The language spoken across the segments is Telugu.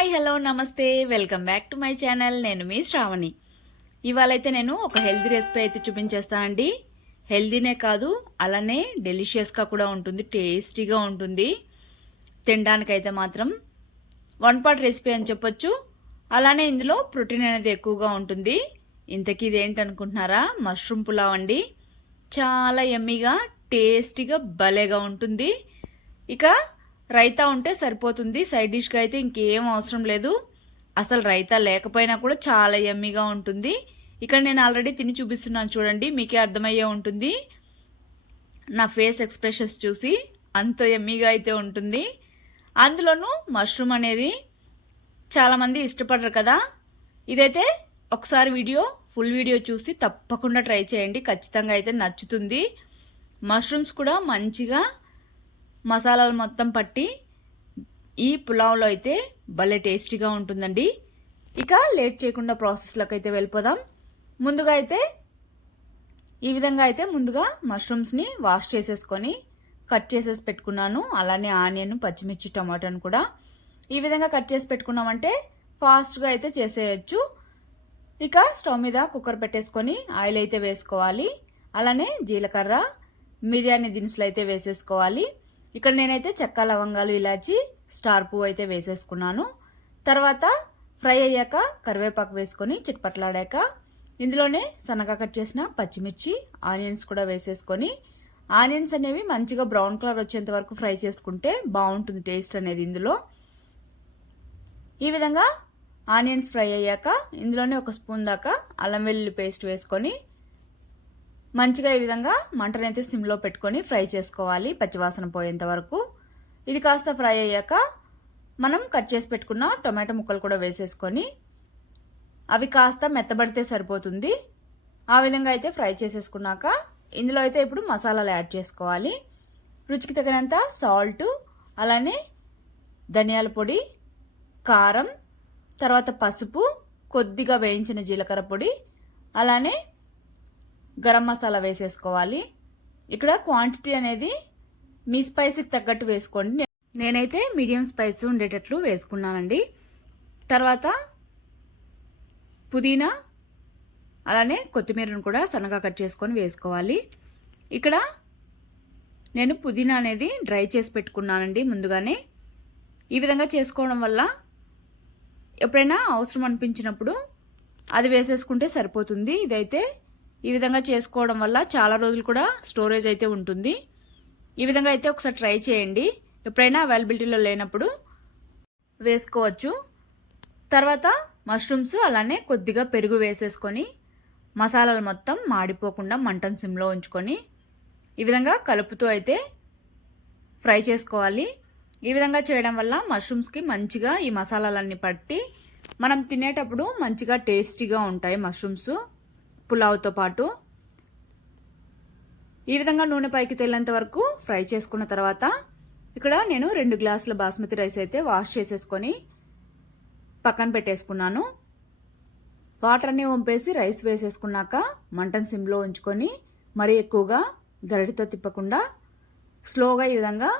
హాయ్ హలో నమస్తే. Welcome back to my channel. నేను మీ శ్రావణి. ఇవాళైతే నేను ఒక హెల్తీ రెసిపీ అయితే చూపించేస్తానండి హెల్దీనే కాదు అలానే డెలిషియస్గా కూడా ఉంటుంది టేస్టీగా ఉంటుంది. తినడానికైతే మాత్రం వన్ పాట్ రెసిపీ అని చెప్పొచ్చు. అలానే ఇందులో ప్రోటీన్ అనేది ఎక్కువగా ఉంటుంది. ఇంతకీ ఇదేంటనుకుంటున్నారా? మష్రూమ్ పులావ్ అండి. చాలా ఎమ్మీగా టేస్టీగా భలేగా ఉంటుంది. ఇక రైతా ఉంటే సరిపోతుంది. సైడ్ డిష్గా అయితే ఇంకేం అవసరం లేదు. అసలు రైతా లేకపోయినా కూడా చాలా ఎమ్మీగా ఉంటుంది. ఇక్కడ నేను ఆల్రెడీ తిని చూపిస్తున్నాను చూడండి. మీకే అర్థమయ్యే ఉంటుంది. నా ఫేస్ ఎక్స్ప్రెషన్స్ చూసి అంత ఎమ్మీగా అయితే ఉంటుంది. అందులోనూ మష్రూమ్ అనేది చాలామంది ఇష్టపడరు కదా. ఇదైతే ఒకసారి వీడియో ఫుల్ వీడియో చూసి తప్పకుండా ట్రై చేయండి. ఖచ్చితంగా అయితే నచ్చుతుంది. మష్రూమ్స్ కూడా మంచిగా మసాలాలు మొత్తం పట్టి ఈ పులావ్లో అయితే భలే టేస్టీగా ఉంటుందండి. ఇక లేట్ చేయకుండా ప్రాసెస్లోకి అయితే వెళ్ళిపోదాం. ముందుగా అయితే ఈ విధంగా అయితే ముందుగా మష్రూమ్స్ని వాష్ చేసేసుకొని కట్ చేసేసి పెట్టుకున్నాను. అలానే ఆనియన్ పచ్చిమిర్చి టమాటాను కూడా. ఈ విధంగా కట్ చేసి పెట్టుకున్నామంటే ఫాస్ట్గా అయితే చేసేయచ్చు. ఇక స్టవ్ మీద కుక్కర్ పెట్టేసుకొని ఆయిల్ అయితే వేసుకోవాలి. అలానే జీలకర్ర మిరియాని దినుసులు అయితే వేసేసుకోవాలి. ఇక్కడ నేనైతే చెక్క లవంగాలు ఇలాచి స్టార్ పువ్వు అయితే వేసేసుకున్నాను. తర్వాత ఫ్రై అయ్యాక కరివేపాకు వేసుకొని చిట్పట్లాడాక ఇందులోనే సన్నగా కట్ చేసిన పచ్చిమిర్చి ఆనియన్స్ కూడా వేసేసుకొని ఆనియన్స్ అనేవి మంచిగా బ్రౌన్ కలర్ వచ్చేంత వరకు ఫ్రై చేసుకుంటే బాగుంటుంది టేస్ట్ అనేది ఇందులో. ఈ విధంగా ఆనియన్స్ ఫ్రై అయ్యాక ఇందులోనే ఒక స్పూన్ దాకా అల్లం వెల్లుల్లి పేస్ట్ వేసుకొని మంచిగా ఈ విధంగా మంటనైతే సిమ్లో పెట్టుకొని ఫ్రై చేసుకోవాలి పచ్చివాసన పోయేంత వరకు. ఇది కాస్త ఫ్రై అయ్యాక మనం కట్ చేసి పెట్టుకున్న టొమాటో ముక్కలు కూడా వేసేసుకొని అవి కాస్త మెత్తబడితే సరిపోతుంది. ఆ విధంగా అయితే ఫ్రై చేసేసుకున్నాక ఇందులో అయితే ఇప్పుడు మసాలాలు యాడ్ చేసుకోవాలి. రుచికి తగినంత సాల్ట్ అలానే ధనియాల పొడి కారం తర్వాత పసుపు కొద్దిగా వేయించిన జీలకర్ర పొడి అలానే గరం మసాలా వేసేసుకోవాలి. ఇక్కడ క్వాంటిటీ అనేది మీ స్పైస్కి తగ్గట్టు వేసుకోండి. నేనైతే మీడియం స్పైస్ ఉండేటట్లు వేసుకున్నానండి. తర్వాత పుదీనా అలానే కొత్తిమీరను కూడా సన్నగా కట్ చేసుకొని వేసుకోవాలి. ఇక్కడ నేను పుదీనా అనేది డ్రై చేసి పెట్టుకున్నానండి ముందుగానే. ఈ విధంగా చేసుకోవడం వల్ల ఎప్పుడైనా అవసరం అనిపించినప్పుడు అది వేసేసుకుంటే సరిపోతుంది. ఇదైతే ఈ విధంగా చేసుకోవడం వల్ల చాలా రోజులు కూడా స్టోరేజ్ అయితే ఉంటుంది. ఈ విధంగా అయితే ఒకసారి ట్రై చేయండి. ఎప్పుడైనా అవైలబిలిటీలో లేనప్పుడు వేసుకోవచ్చు. తర్వాత మష్రూమ్స్ అలానే కొద్దిగా పెరుగు వేసేసుకొని మసాలాలు మొత్తం మాడిపోకుండా మంటన్ సిమ్లో ఉంచుకొని ఈ విధంగా కలుపుతూ అయితే ఫ్రై చేసుకోవాలి. ఈ విధంగా చేయడం వల్ల మష్రూమ్స్కి మంచిగా ఈ మసాలాలన్నీ పట్టి మనం తినేటప్పుడు మంచిగా టేస్టీగా ఉంటాయి మష్రూమ్స్. పులావ్తో పాటు ఈ విధంగా నూనె పైకి తేలేంత వరకు ఫ్రై చేసుకున్న తర్వాత ఇక్కడ నేను రెండు గ్లాసుల బాస్మతి రైస్ అయితే వాష్ చేసేసుకొని పక్కన పెట్టేసుకున్నాను. వాటర్ అన్నీ వంపేసి రైస్ వేసేసుకున్నాక మంటన్ సిమ్లో ఉంచుకొని మరీ ఎక్కువగా గరిటితో తిప్పకుండా స్లోగా ఈ విధంగా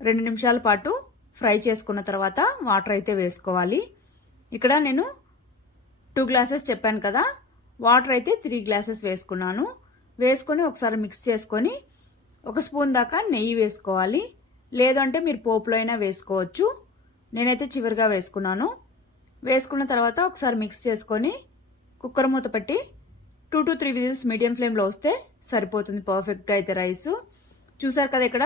రెండు నిమిషాల పాటు ఫ్రై చేసుకున్న తర్వాత వాటర్ అయితే వేసుకోవాలి. ఇక్కడ నేను టూ గ్లాసెస్ చెప్పాను కదా వాటర్ అయితే త్రీ గ్లాసెస్ వేసుకున్నాను. వేసుకొని ఒకసారి మిక్స్ చేసుకొని ఒక స్పూన్ దాకా నెయ్యి వేసుకోవాలి. లేదంటే మీరు పోపులో అయినా వేసుకోవచ్చు. నేనైతే చివరిగా వేసుకున్నాను. వేసుకున్న తర్వాత ఒకసారి మిక్స్ చేసుకొని కుక్కర్ మూత పెట్టి two to three whistles medium ఫ్లేమ్లో వస్తే సరిపోతుంది. పర్ఫెక్ట్గా అయితే రైస్ చూసారు కదా ఇక్కడ?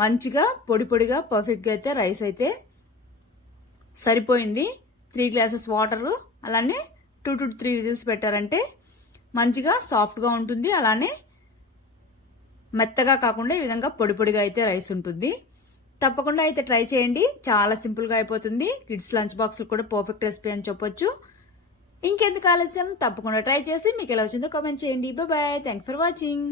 మంచిగా పొడి పొడిగా పర్ఫెక్ట్గా అయితే రైస్ అయితే సరిపోయింది. త్రీ గ్లాసెస్ వాటరు అలానే టూ టు త్రీ విజిల్స్ పెట్టారంటే మంచిగా సాఫ్ట్గా ఉంటుంది. అలానే మెత్తగా కాకుండా ఈ విధంగా పొడి పొడిగా అయితే రైస్ ఉంటుంది. తప్పకుండా అయితే ట్రై చేయండి. చాలా సింపుల్గా అయిపోతుంది. కిడ్స్ లంచ్ బాక్సులు కూడా పర్ఫెక్ట్ రెసిపీ అని చెప్పొచ్చు. ఇంకెందుకు ఆలస్యం? తప్పకుండా ట్రై చేసి మీకు ఎలా వచ్చిందో కామెంట్ చేయండి. Bye thank for watching.